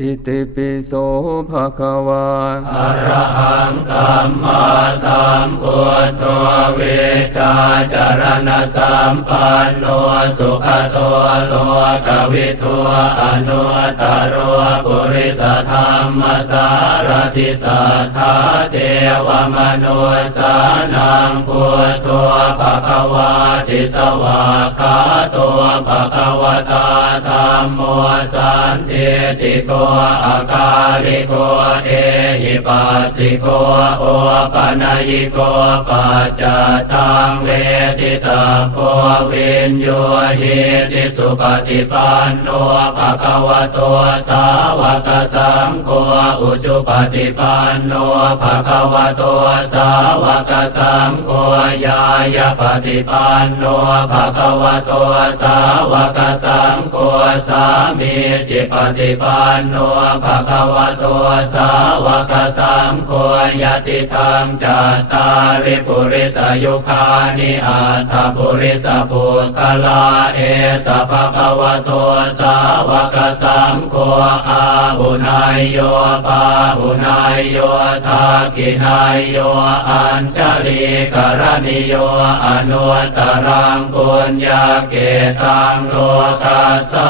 อิติปิโสภะคะวาอะระหังสัมมาสัมพุทโธเวชาจารณะสัมปันโนสุขโตโลกวิทัวอนุตตรปุริสธรรมสารติสัทธาเทวมนุสานังพุทโธภะคะ ติสวาคาตัวปะคะวตาธรรมโมสันเทติโกอาการิโกเอ หิปัสสิโกโอปะนยิโกปัจจตังเวทิตาโกวินโยหิติสุปฏิปันโนภะคะวะโตสาวกสังโฆอุชุปฏิปันโนภะคะวะโตสาวกสังโฆยายาปฏิปันโนภะคะวะโตสาวกสังโฆสามีจิปฏิปันโนภะคะวะโตสาวกสังโฆยติธรรมจัตตาริปุริสยุคานิอัตถปุริสปุคลาเอสะภะคะวะโตสาวกสังโฆอาหุนายโยปาหุนายโยทากินายโยอัญชลีกรณิโยอนุตตรังปุญญาเกตังโลกัสสา